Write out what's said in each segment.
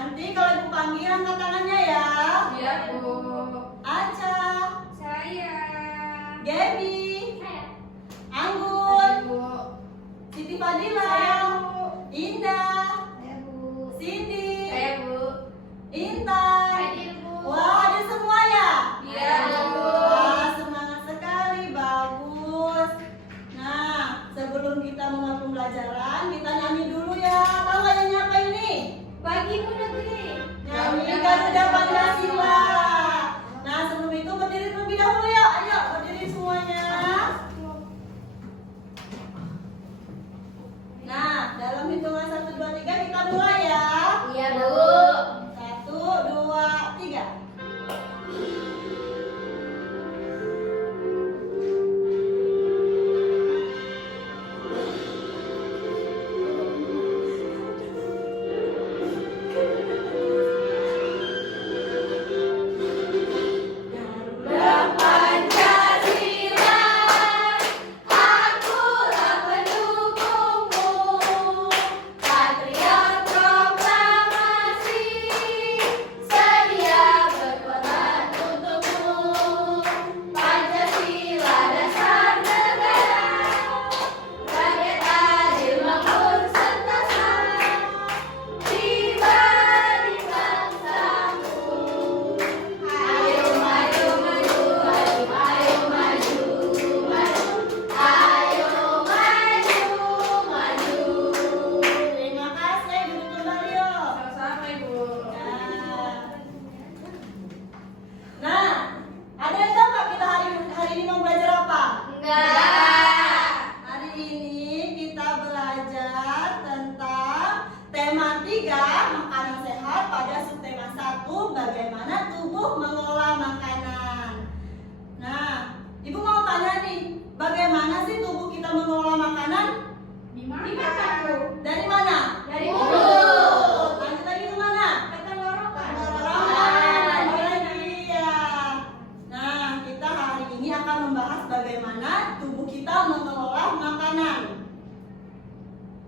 Nanti kalau Ibu panggil angkat tangannya ya. Iya, Bu. Aca, Saya. Gaby, Saya. Anggun, Bu. Siti Fadila, Indah, Cindy, Saya, Bu. Intan. Hadir, Bu. Wah, ada semua ya? Iya, Bu. Wah, semangat sekali, bagus. Nah, sebelum kita memulai pembelajaran, kita nyanyi dulu ya. Tahu nggak nyanyi apa ini? Pagi Bu Negeri. Nyanyi Garuda Pancasila. Nah, sebelum itu berdiri terlebih dahulu ya. Ayo, berdiri semuanya. Nah, dalam hitungan 1, 2, 3 kita mulai ya. Iya, Bu. 1, 2, 3. Garuda Pancasila, akulah pendukungmu, patriot proklamasi, sedia berkorban untukmu. Pancasila dasar negara, rakyat adil makmur sentosa, pribadi bangsamu. Ayo maju maju maju, ayo maju maju, ayo maju maju. Terima kasih, duduk kembali yuk. Sama-sama, Ibu. Nah, ada yang tahu nggak kita hari ini mau belajar apa? Enggak. Hari ini kita belajar tentang tema 3 makanan sehat pada subtema 1 bagaimana tubuh mengelola makanan. Nah, Ibu mau tanya nih, bagaimana sih tubuh kita mengelola makanan? Di mana? Dari mana? Dari mulut. Lanjut lagi ke mana? Ke tenggorokan. Tenggorokan. Iya. Nah, kita hari ini akan membahas bagaimana tubuh kita mengelola makanan.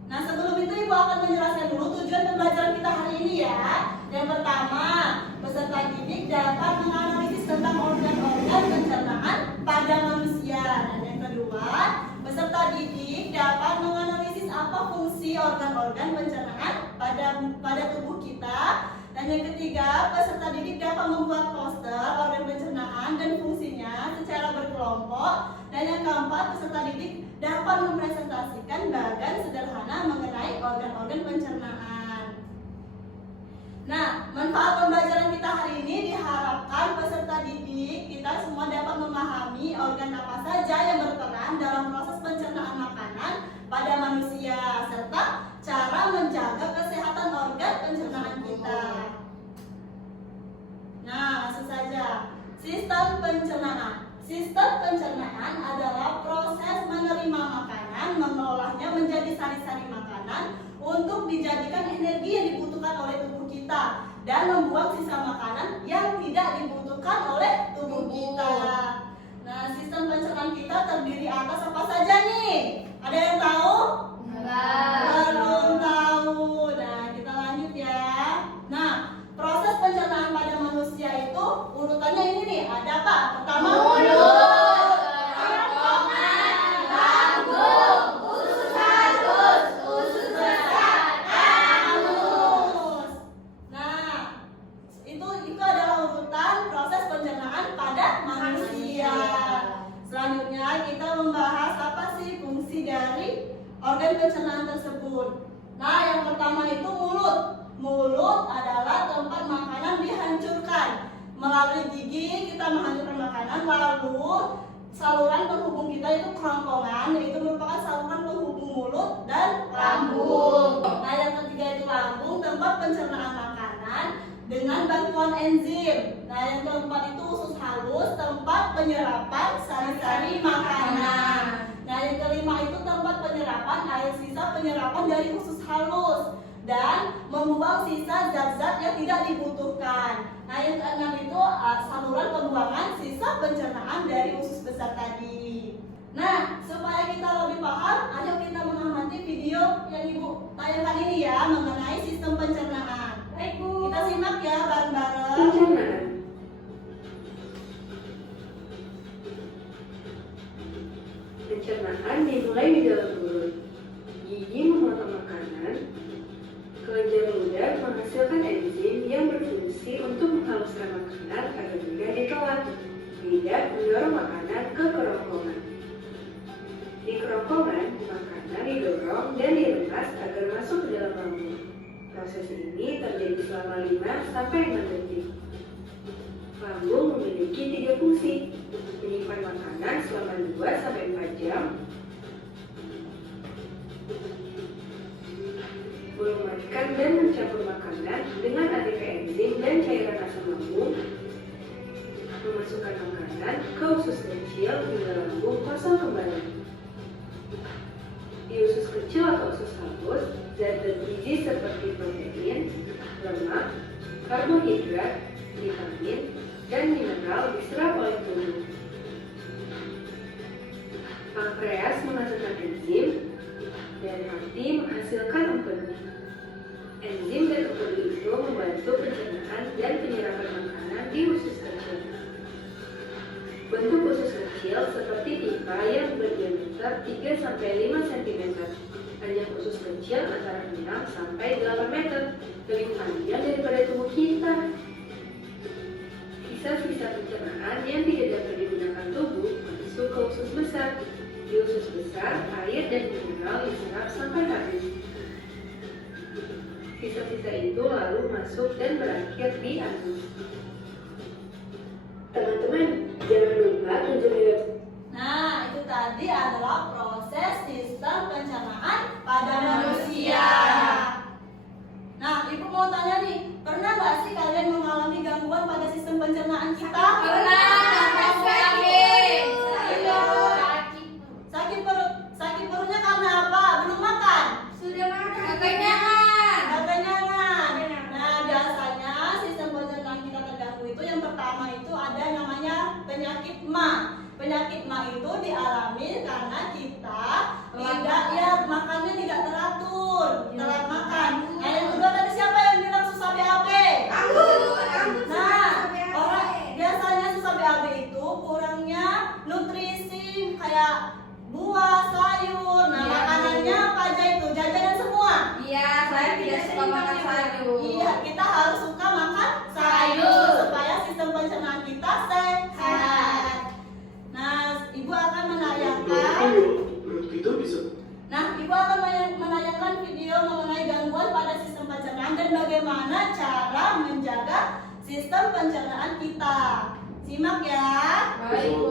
Nah, sebelum itu Ibu akan menjelaskan dulu tujuan pembelajaran kita hari ini ya. Yang pertama, peserta didik dapat menganalisis tentang organ-organ pencernaan pada manusia. Dan yang kedua, peserta didik dapat menganalisis apa fungsi organ-organ pencernaan pada tubuh kita. Dan yang ketiga, peserta didik dapat membuat poster organ pencernaan dan fungsinya secara berkelompok. Dan yang keempat, peserta didik dapat mempresentasikan bagan sederhana mengenai organ-organ pencernaan. Nah, manfaat pembelajaran kita hari ini diharapkan peserta didik kita semua dapat memahami organ apa saja yang berperan dalam proses pencernaan makanan pada manusia serta cara menjaga kesehatan organ pencernaan kita. Nah, langsung saja. Sistem pencernaan. Sistem pencernaan adalah proses menerima makanan, mengolahnya menjadi sari-sari makanan untuk dijadikan energi yang dibutuhkan oleh tubuh kita dan membuang sisa makanan yang tidak dibutuhkan oleh tubuh kita. Nah, sistem pencernaan kita terdiri atas apa saja nih? Ada yang tahu? Belum tahu. Nah, kita lanjut ya. Nah, proses pencernaan pada manusia itu urutannya ini nih. Ada apa? Pertama, Mulut, kerongkongan, lambung, usus halus, usus besar, anus. Nah, itu adalah urutan proses pencernaan pada manusia. Selanjutnya kita membahas apa sih fungsi dari organ pencernaan tersebut. Nah, yang pertama itu mulut. Mulut adalah tempat makanan dihancurkan. Melalui gigi kita menghancurkan makanan, lalu saluran penghubung kita itu kerongkongan, yaitu merupakan saluran penghubung mulut dan lambung. Nah, yang ketiga itu lambung, tempat pencernaan makanan dengan bantuan enzim. Nah, yang keempat itu usus halus, tempat penyerapan sari-sari makanan. Nah, yang kelima itu tempat penyerapan air sisa penyerapan dari usus halus dan membuang sisa zat-zat yang tidak dibutuhkan. Nah, yang keenam itu saluran pembuangan sisa pencernaan dari usus besar tadi. Nah, supaya kita lebih paham, ayo kita mengamati video yang Ibu tayangkan ini ya mengenai sistem pencernaan. Baik, Bu. pencernaan. Pencernaan dimulai di dalam mulut. Gigi memotong makanan. Kelenjar ludah menghasilkan enzim yang berfungsi untuk menghaluskan makanan agar mudah ditelan. Lidah mendorong makanan ke kerongkongan. Di kerongkongan, makanan didorong dan diremas agar masuk ke dalam lambung. Proses ini terjadi selama 5-6 detik. Lambung memiliki 3 fungsi: menyimpan makanan selama 2-4 jam, melembabkan dan mencampur makanan dengan adanya enzim dan cairan asam lambung, memasukkan makanan ke usus kecil hingga lambung kosong kembali. Di usus kecil atau usus halus, zat bergizi seperti protein, lemak, karbohidrat, vitamin, dan mineral diserap oleh tubuh. Pankreas menghasilkan enzim, dan hati menghasilkan empedu. Enzim dan empedu itu membantu pencernaan dan penyerapan makanan di usus kecil. Bentuk usus kecil seperti pipa yang berdiameter 3-5 cm. Panjang usus kecil antara 6-8 meter, lebih panjang daripada tubuh kita. Sisa-sisa pencernaan yang tidak dapat digunakan tubuh masuk ke usus besar. Di usus besar, air dan mineral diserap sampai habis. Sisa-sisa itu lalu masuk dan berakhir di anus. Teman-teman, jangan lupa tunjuk lihat. Nah, itu tadi adalah proses sistem pencernaan pada manusia. Nah, Ibu mau tanya nih, pernah nggak sih kalian mengalami gangguan pada sistem pencernaan kita? Sakit perutnya karena apa? Belum makan? Sudah makan. Kekenyangan. Nah, biasanya sistem pencernaan kita terganggu itu yang pertama itu ada namanya penyakit MA. Penyakit MA itu dialami karena kita makannya tidak teratur, telat makan. Nah, yang kedua tadi siapa yang bilang susah BAB? Nah, orang biasanya susah BAB itu kurangnya nutrisi kayak buah, sayur. Nah, makanannya apa aja itu? Jajanan semua. Iya, saya tidak suka makan sayur. Iya, kita harus suka makan sayur supaya sistem pencernaan kita sehat. Nah, Ibu akan menayangkan. Menurut kita bisa. Nah, Ibu akan menayangkan video mengenai gangguan pada sistem pencernaan dan bagaimana cara menjaga sistem pencernaan kita. Simak ya. Baik, Bu.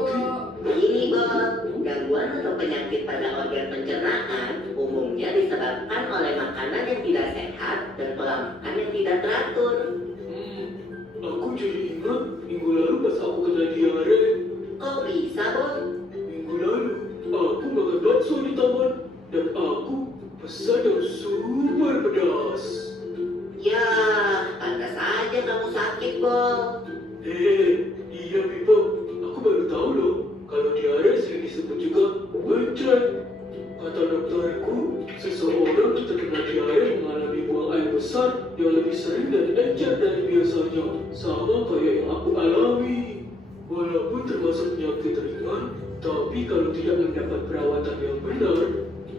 Begini, Bob, gangguan atau penyakit pada organ pencernaan umumnya disebabkan oleh makanan yang tidak sehat dan pola makan yang tidak teratur. Aku jadi ingat minggu lalu pas aku kena diare. Kok bisa, Bob? Minggu lalu aku makan bakso di taman dan aku pesan yang super pedas. Ya, pantas saja kamu sakit, Bob. Iya Pipa, aku baru tahu loh kalau diare sering disebut juga bencet. Kata dokterku, seseorang yang terkena diare mengalami buang air besar yang lebih sering dan encer dari biasanya, sama kayak yang aku alami. Walaupun termasuk penyakit ringan, tapi kalau tidak mendapat perawatan yang benar,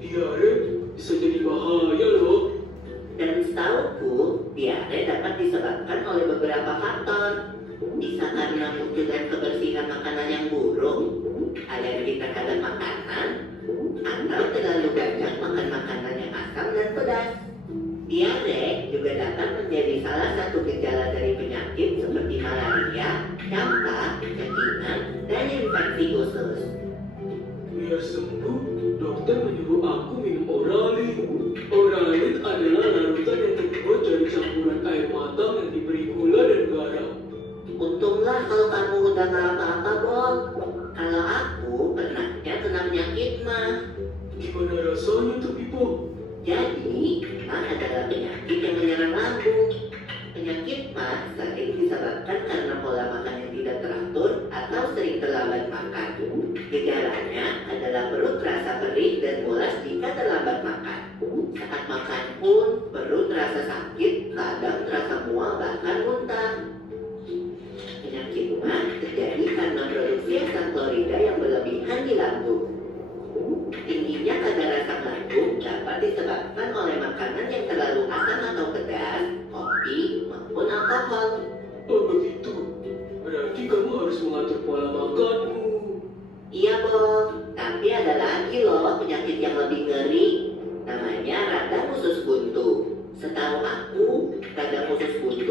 diare bisa jadi bahaya loh. Dan setauku, diare dapat disebabkan oleh beberapa faktor. Bisa karena mutu dan kebersihan makanan yang buruk, alergi terhadap makanan, atau terlalu banyak makan makanan yang asam dan pedas. Diare juga dapat menjadi salah satu gejala dari penyakit seperti malaria, campak, cacingan, dan infeksi usus. Biar sembuh, dokter menyuruh aku minum Oralit. Oralit adalah larutan yang terbuat dari campuran air matang yang diberi gula dan garam. Untunglah kalau kamu udah nggak apa-apa, Bob. Kalau aku pernahnya kena penyakit mah. Gimana rasanya tuh, Pipo? Jadi, MA adalah penyakit yang menyerang lambung. Penyakit MA sering disebabkan karena pola makan yang tidak teratur atau sering terlambat makan. Gejalanya adalah perut terasa perih dan mulas jika terlambat makan. Saat makan pun perut terasa sakit, kadang terasa mual bahkan muntah.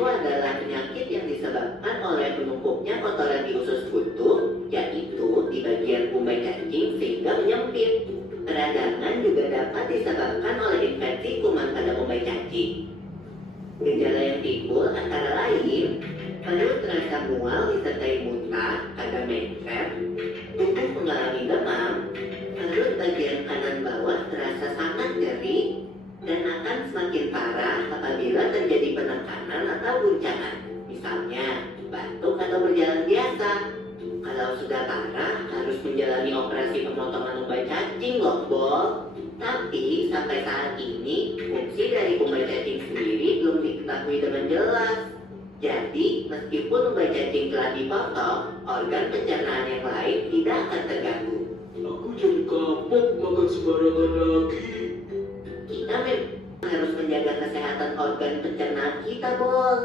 itu adalah penyakit yang disebabkan oleh penumpuknya kotoran di usus buntu, yaitu di bagian umbai cacing sehingga menyempit. Peradangan juga dapat disebabkan oleh infeksi kuman pada umbai cacing. Gejala yang timbul antara lain perut terasa mual disertai muntah, ada mencret, tubuh mengalami demam, perut bagian kanan bawah terasa sangat nyeri, dan akan semakin parah apabila terjadi penekanan atau guncangan, misalnya batuk atau berjalan biasa. Kalau sudah parah, harus menjalani operasi pemotongan umbai cacing loh, Bob. Tapi sampai saat ini, fungsi dari umbai cacing sendiri belum diketahui dengan jelas. Jadi, meskipun umbai cacing telah dipotong, organ pencernaan yang lain tidak akan terganggu. Aku jadi kapok makan sembarangan lagi. Kita memang harus menjaga kesehatan organ pencernaan kita, Bol.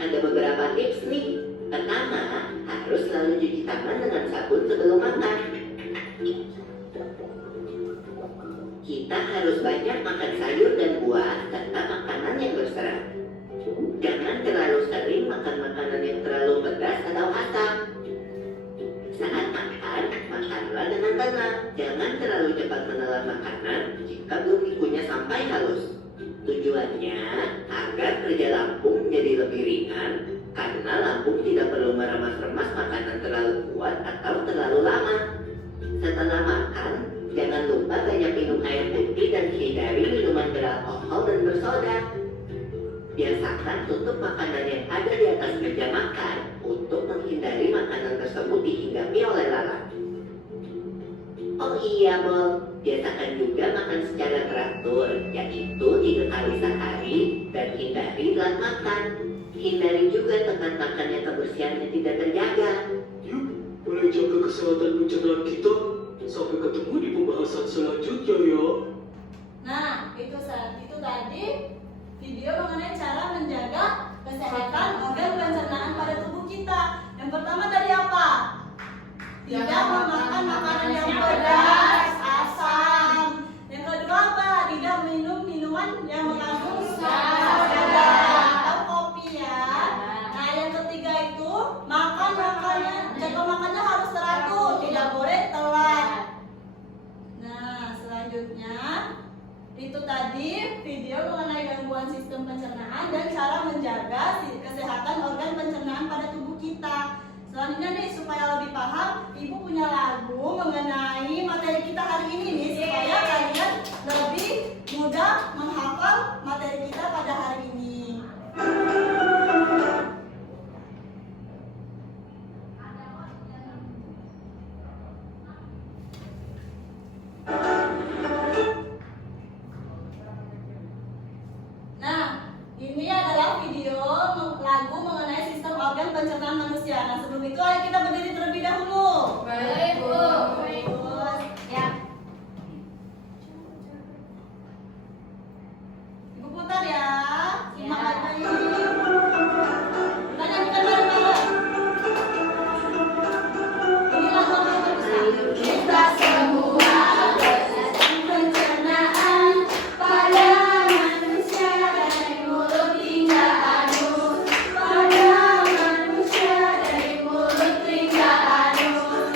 Ada beberapa tips nih. Pertama, harus selalu cuci tangan dengan sabun sebelum makan. Kita harus banyak makan sayur dan buah serta makanan yang berserat. Jangan terlalu sering makan makanan yang terlalu pedas atau asam. Saat makan, makanlah dengan tenang. Jangan terlalu cepat menelan makanan jika belum dikunyah sampai halus. Tujuannya agar kerja lambung menjadi lebih ringan, karena lambung tidak perlu meremas-remas makanan terlalu kuat atau terlalu lama. Setelah makan, jangan lupa banyak minum air putih dan hindari minuman beralkohol dan bersoda. Biasakan tutup makanan yang ada di atas meja makan untuk menghindari makanan tersebut dihinggapi oleh lalat. Oh iya, Bol. Biasakan juga makan secara teratur, yaitu 3 kali sehari, dan hindari telat makan. Hindari juga tempat makan yang kebersihannya tidak terjaga. Yuk, mulai jaga kesehatan pencernaan kita. Sampai ketemu di pembahasan selanjutnya ya. Nah, itu tadi video mengenai cara menjaga kesehatan organ pencernaan pada tubuh kita. Yang pertama tadi apa? Tidak memakan makanan yang pedas, asam. Yang kedua apa? Tidak minum minuman yang mengandung soda atau kopi ya. Nah, yang ketiga itu makan makannya, jadwal makannya harus teratur, tidak boleh telat. Nah, selanjutnya itu tadi video mengenai gangguan sistem pencernaan dan cara menjaga kesehatan organ pencernaan pada tubuh kita. Selanjutnya nih, supaya lebih paham, Ibu punya lagu mengenai materi kita hari ini nih, supaya kalian lebih mudah menghafal materi kita pada hari ini. Nah, ini adalah video lagu mengenai sistem organ pencernaan manusia. Nah, sebelum itu ayo kita berdiri terlebih dahulu. Baik, Bu. Terus, Ya. Ibu putar ya. Simak Ya. baik-baik. Kita nyanyikan bareng-bareng. Ini lagu yang bersama. Kita semua berdasarkan pencernaan pada manusia dari mulut hingga anus. Pada manusia dari mulut hingga anus.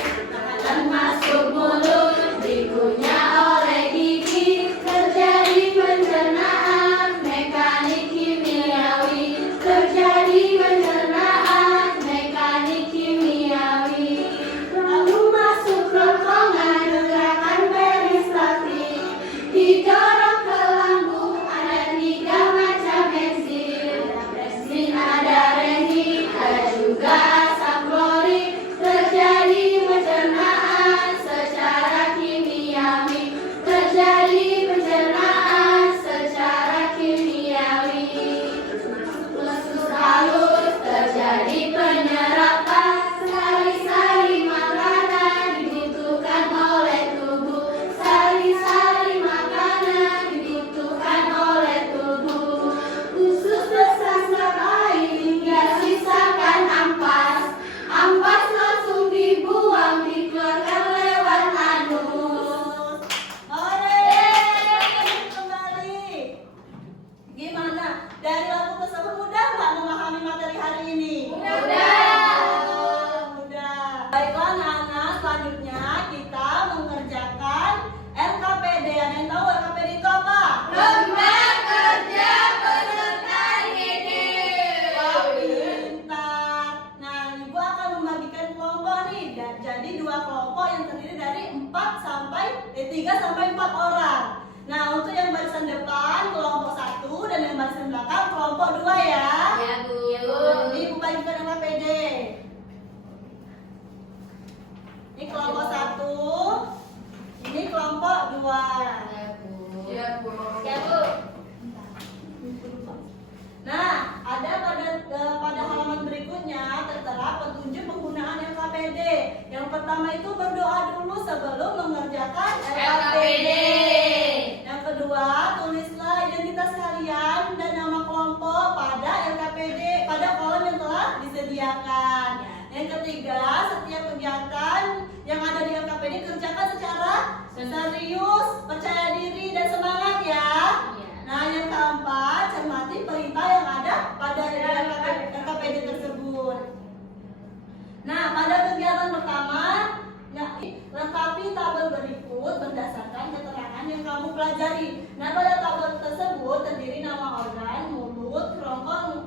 3 sampai 4 orang. Nah, untuk yang barisan depan kelompok 1 dan yang barisan belakang kelompok 2 ya. Ya, Bu. Ini Ibu bagikan yang KPD. Ini kelompok 1, ini kelompok 2. Ya, Bu. Ya, Bu. Ya, Bu. Nah, ada pada halaman berikutnya tertera petunjuk penggunaan LKPD. Yang pertama itu berdoa dulu sebelum mengerjakan LKPD. Yang kedua, tulislah identitas kalian dan nama kelompok pada LKPD pada kolom yang telah disediakan. Yang ketiga, setiap kegiatan yang ada di LKPD kerjakan secara serius, percaya diri dan semangat ya. Nah, yang keempat, cermati perintah yang ada pada LKPD tersebut. Nah, pada kegiatan pertama, lengkapi tabel berikut berdasarkan keterangan yang kamu pelajari. Nah, pada tabel tersebut terdiri nama organ, mulut,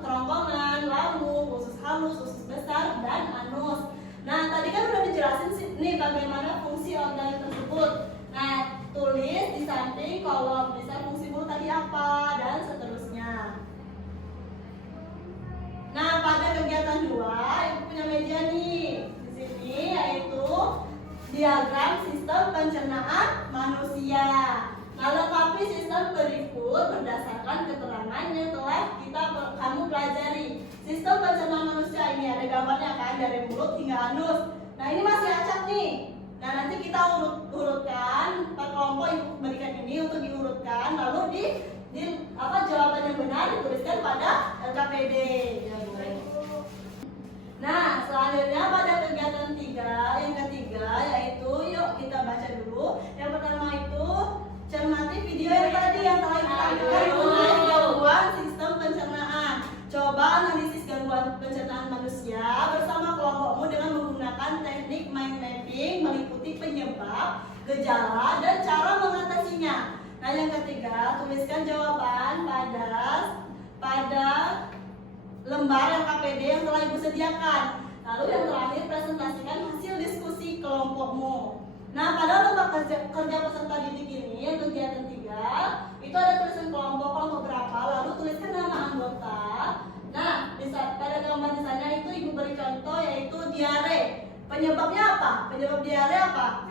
kerongkongan, lambung, usus halus, usus besar, dan anus. Nah, tadi kan udah dijelasin nih bagaimana fungsi organ tersebut. Nah, tulis di samping kolom, misal fungsi mulut tadi apa, dan seterusnya. Nah, pada kegiatan 2, Ibu punya media nih. Di sini yaitu diagram sistem pencernaan manusia. Nah, lengkapi sistem berikut berdasarkan keterangan yang telah kamu pelajari. Sistem pencernaan manusia ini ada gambarnya kan, dari mulut hingga anus. Nah, ini masih acak nih. Nah, nanti kita urutkan per kelompok Ibu berikan ini untuk diurutkan, lalu jawaban yang benar dituliskan pada LKPD. Nah, selanjutnya pada kegiatan 3, yang ketiga yaitu yuk kita baca dulu. Yang pertama itu cermati video yang tadi yang telah ditampilkan mengenai gangguan sistem pencernaan. Coba analisis gangguan pencernaan manusia bersama kelompokmu dengan menggunakan teknik mind mapping meliputi penyebab, gejala, dan cara mengatasinya. Nah, yang ketiga, tuliskan jawaban pada lembar LKPD yang telah Ibu sediakan. Lalu yang terakhir, presentasikan hasil diskusi kelompokmu. Nah, pada lembar kerja peserta didik ini, yang kegiatan 3, itu ada tulisan kelompok berapa, lalu tuliskan nama anggota. Nah, pada gambar di sana itu Ibu beri contoh yaitu diare. Penyebabnya apa? Penyebab diare apa?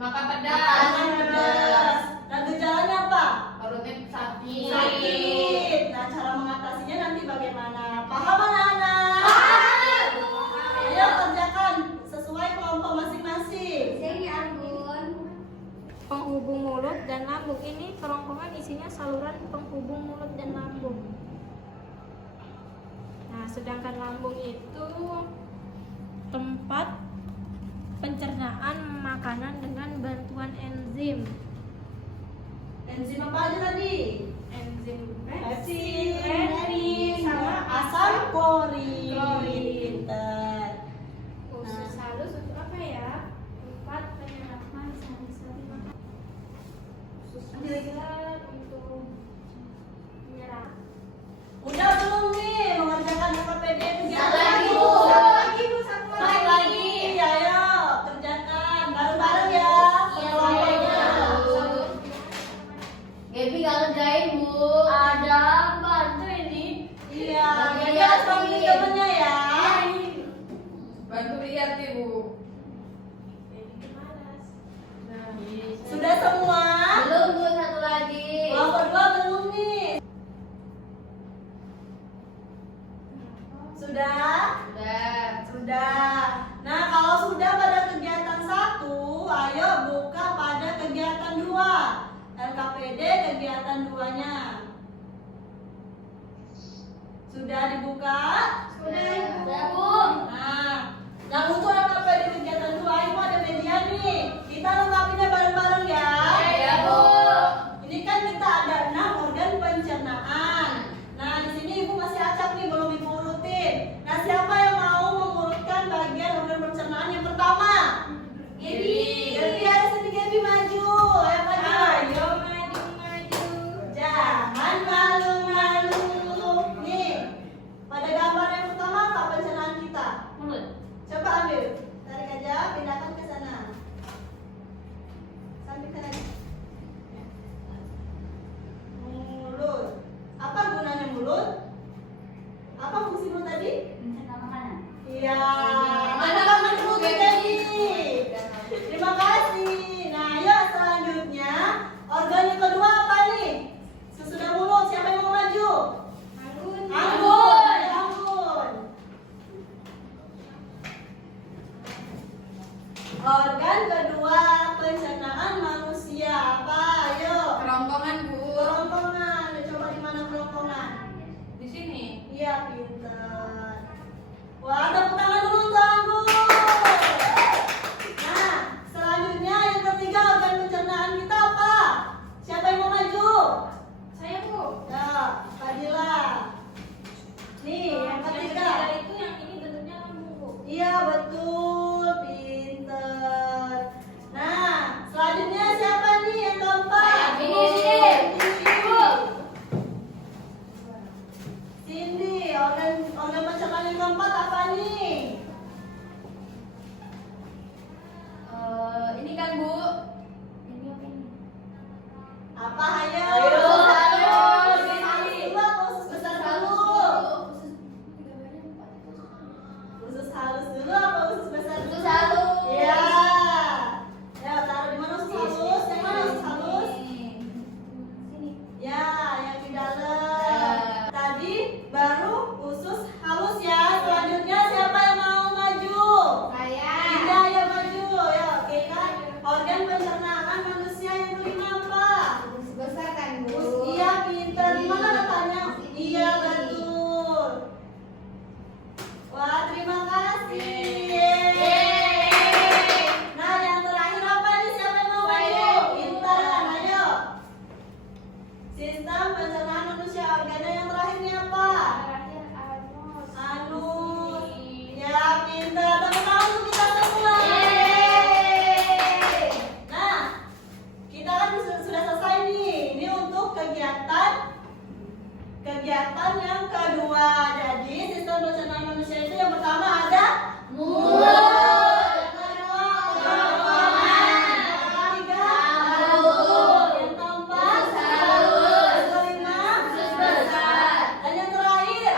Makan Makanan pedas. pedas. Nah, gejalanya apa? Perutnya sakit. Sakit. Nah, cara mengatasinya nanti bagaimana? Paham anak-anak? Ayo kerjakan sesuai kelompok masing-masing. Sini, Arbun. Penghubung mulut dan lambung. Ini kerongkongan isinya saluran penghubung mulut dan lambung. Nah, sedangkan lambung itu tempat pencernaan makanan dengan bantuan enzim. Enzim apa aja tadi? Enzim Pepsin, renin, sama asam klorin. klorin. Pinter. Usus halus untuk apa ya? Tempat penyerapan sari-sari makanan. Usus besar untuk menyerap. Udah belum nih mengerjakan LKPD kegiatan Satu lagi, Bu. Satu lagi. Ayo kerjakan bareng-bareng ya. Iya, Kelompoknya. Gaby gak ngerjain, Bu. Ada bantu ini. Iya, Lagi jadi lihat harus panggil nih. temennya ya. Bantu lihat nih, Bu. Jadi malas. Nah, ini. Sudah semua? Belum, Bu, satu lagi. Kelompok 2 belum nih. Sudah? Udah. Sudah. Nah, kalau sudah pada kegiatan 1, ayo buka pada kegiatan 2. LKPD kegiatan 2-nya. Sudah dibuka? Sudah, Bu. Nah, untuk LKPD kegiatan 2 itu ada media nih. Kita lengkapinya bareng-bareng ya. Ya, Bu. Ini kan kita ada 6 organ pencernaan. Nah, di sini Ibu masih acak nih, belum Ibu urutin. Nah, siapa yang mau mengurutkan bagian organ pencernaan yang pertama? Gaby. Gaby, ayo sini Gaby maju. Ayo maju. Ayo maju. Jangan malu-malu. Nih, pada gambar Iya. Mana kangen Bu Dewi? Terima kasih. Nah, yuk selanjutnya organ yang kedua apa nih? Sesudah mulut siapa yang mau maju? Anggun. Anggun. Ya, Anggun. Organ kedua pencernaan manusia apa? Ayo. Kerongkongan, Bu. Kerongkongan. Coba di mana kerongkongan? Di sini. Iya, pintar. Wah, tepuk tangan dulu untuk Anggun. Nah, selanjutnya yang ketiga organ pencernaan kita apa? Siapa yang mau maju? Saya Bu. Ya, Fadila. Nih, yang ketiga. Itu yang ini bentuknya lambung Bu. Iya, betul, pintar. Nah, selanjutnya siapa nih yang keempat? Saya, Bu. Cindy. Cindy, organ pencernaan yang keempat apa nih? Ini kan, Bu. Ini apa ini? Apa ayo? Ayo. Usus halus dulu apa usus besar dulu? Usus halus dulu apa usus besar dulu? Usus halus. Iya. Ya, taruh di mana usus halus? Yang mana usus halus? Sini. Ya, yang di dalam. Tadi baru usus halus ya. Selanjutnya siapa yang mau maju? Saya. Iya, ya maju. Ya, kita organ pencernaan manusia yang kelima apa? Usus besar kan, Bu? Iya, pintar. Di mana letaknya? Iya, betul. Wah, terima kasih. Nah, yang terakhir apa nih? Siapa yang mau maju? Pintar, ayo. Sistem pencernaan manusia organnya yang terakhir nih apa? Terakhir anus. Anus. Ya, pintar. Tepuk tangan untuk kita semua. Nah, kita kan sudah selesai nih. Ini untuk kegiatan yang kedua. Jadi sistem pencernaan manusia itu yang pertama ada mulut, yang kedua kerongkongan, yang ketiga lambung, yang keempat halus, yang kelima Usus besar. dan yang terakhir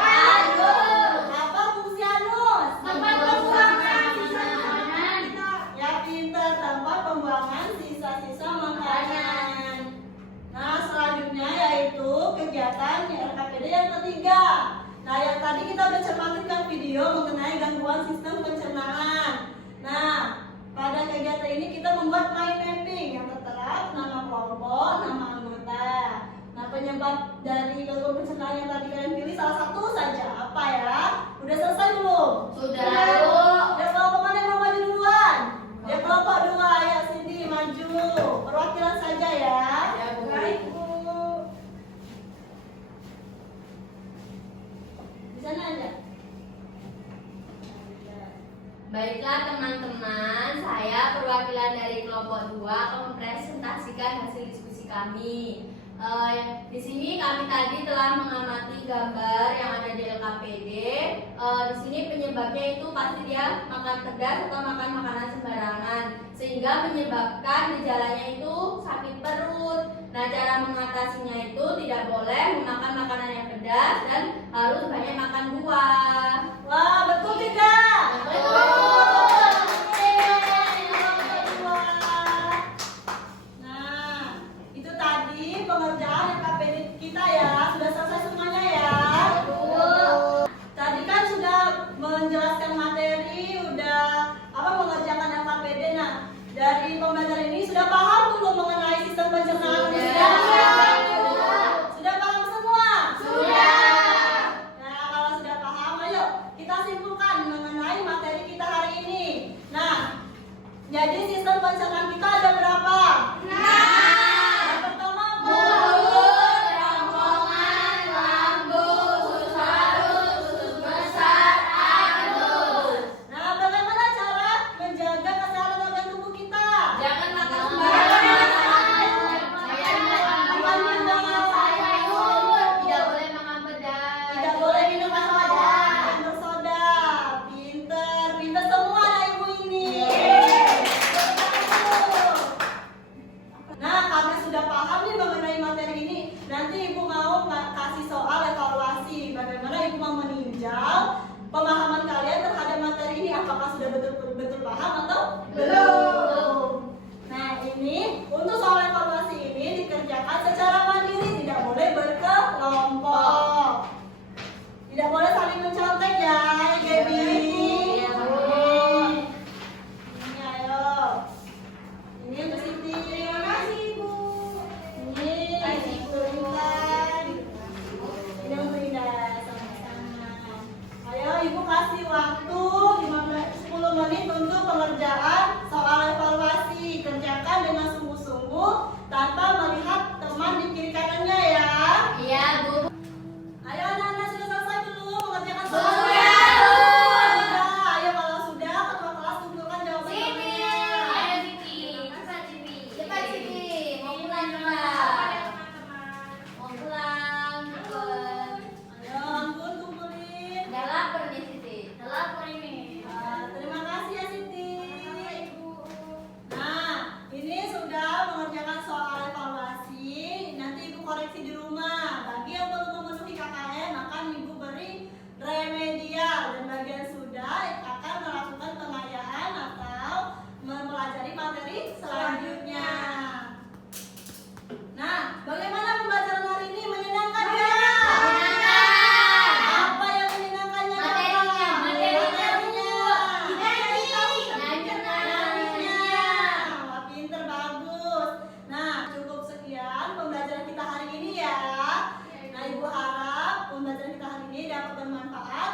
apa fungsi anus? Tempat pembuangan sisa makanan. Ya, pintar, tempat pembuangan sisa-sisa makanan. Nah, selanjutnya yaitu kegiatan RKPD yang ketiga. Nah, yang tadi kita udah cermatikan video mengenai gangguan sistem pencernaan. Nah, pada kegiatan ini kita membuat mind mapping yang tertera nama kelompok, nama anggota. Nah, penyebab dari gangguan pencernaan yang tadi kalian pilih salah satu saja. Apa ya? Udah selesai belum? Sudah, Bu. Ya, kelompok mana yang mau maju duluan? Ya, kelompok dua. Ya, Cindy maju. Perwakilan saja ya. Ya, Bu. Baik, Bu. Di sana aja. Baiklah teman-teman, saya perwakilan dari kelompok 2 akan mempresentasikan hasil diskusi kami. Di sini kami tadi telah mengamati gambar yang ada di LKPD. Di sini penyebabnya itu pasti dia makan pedas atau makan makanan sembarangan, sehingga menyebabkan gejalanya itu sakit perut. Nah, cara mengatasinya itu tidak boleh memakan makanan yang pedas dan harus banyak makan buah. Wah, betul tidak? Nah, itu tadi pengerjaan LKPD kita ya. Sudah selesai semuanya ya? Tadi kan sudah menjelaskan materi, udah mengerjakan LKPD. Nah, dari pembelajaran ini sudah paham belum mengenai sistem pencernaan manusia? Sudah paham semua? Nah, kalau sudah paham, ayo kita simpulkan mengenai materi kita hari ini. Nah, jadi sistem pencernaan kita ada berapa? Yang pertama apa? Mulut, kerongkongan, lambung, usus halus, usus besar, anus. Nah, bagaimana cara menjaga kesehatan organ tubuh kita? Jangan makan Jangan sembarangan. makan jangan sayur. Tidak boleh makan pedas. Tidak boleh minum air bersoda. Pinter semua anak ibu ini. Betul. Ibu kasih waktu 10 menit untuk pengerjaan soal evaluasi. Kerjakan dengan sungguh-sungguh tanpa melihat teman di kiri kanannya ya. Iya, Bu. Ayo anak-anak sudah selesai belum mengerjakan soal? Sudah, Bu. Sudah. Ayo kalau sudah ketua kelas kumpulkan jawabannya. Ayo Siti. Cepat sini. Mau pulang juga. Mau pulang. Cepet. Ayo Anggun kumpulin. Udah lapar nih Siti. Lapar ini. Terima kasih ya Siti. Nah, ini sudah mengerjakan soal evaluasi. Nanti Ibu koreksi di rumah. Bagi yang belum memenuhi KKN, akan Ibu beri remedial. Dan bagi yang sudah akan melakukan pengayaan atau mempelajari materi selanjutnya. Nah, bagaimana pembelajaran hari ini? Menyenangkan ya? Apa yang menyenangkannya? Materinya, materinya, Bu. Materinya. Wah, pinter, bagus. Nah, cukup sekian pembelajaran kita hari ini ya. Nah, Ibu harap pembelajaran kita hari ini dapat bermanfaat